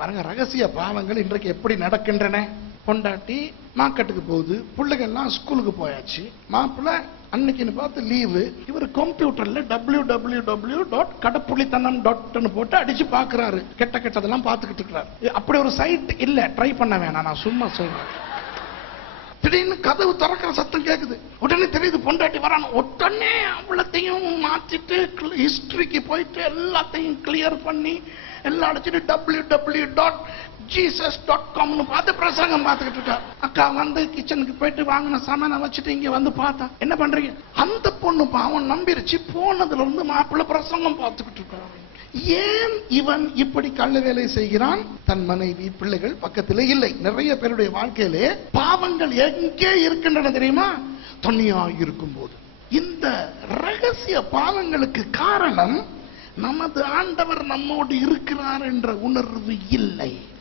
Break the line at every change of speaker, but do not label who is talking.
பாருங்க ரகசிய பாவங்கள் இன்றைக்கு எப்படி நடக்கின்றன? பொண்டாட்டி மார்க்கெட்டுக்கு போகுது பிள்ளைகள்லாம் ஸ்கூலுக்கு போயாச்சு மாப்பிள்ளை அன்னைக்குன்னு பார்த்து லீவு இவர் கம்ப்யூட்டர்ல டபிள்யூ டபிள்யூ டபிள்யூ டாட் கடப்புள்ளித்தனம் டாட்னு போட்டு அடிச்சு பாக்குறாரு. கெட்ட கெட்டதெல்லாம் பார்த்துக்கிட்டு இருக்கிறாரு. அப்படி ஒரு சைட் இல்ல ட்ரை பண்ண வேணாம் நான் சும்மா சொல்றேன். திடீர்னு கதவு திறக்கிற சத்தம் கேக்குது. உடனே தெரியுது பொண்டாட்டி வரான். உடனே அவ்வளத்தையும் மாத்திட்டு ஹிஸ்டரிக்கு போயிட்டு எல்லாத்தையும் கிளியர் பண்ணி எல்லாம் அடிச்சுட்டு W W dot Jesus dot காம்னு பார்த்து பிரசங்கம் பார்த்துக்கிட்டு இருக்கா. அக்கா வந்து கிச்சனுக்கு போயிட்டு வாங்கின சாமான வச்சுட்டு இங்கே வந்து பார்த்தா என்ன பண்றீங்க? அந்த பொண்ணு பாவம் நம்பிருச்சு. போனதுல இருந்து மாப்பிள்ள பிரசங்கம் பார்த்துக்கிட்டு இருக்காரு ஏன் இவன் இப்படி கள்ள வேலை செய்கிறான்? தன் மனைவி பிள்ளைகள் பக்கத்திலே இல்லை. நிறைய பேருடைய வாழ்க்கையிலே பாவங்கள் எங்கே இருக்கின்றன தெரியுமா? துணியாக இருக்கும் போது இந்த ரகசிய பாவங்களுக்கு காரணம் நமது ஆண்டவர் நம்மோடு இருக்கிறார் என்ற உணர்வு இல்லை.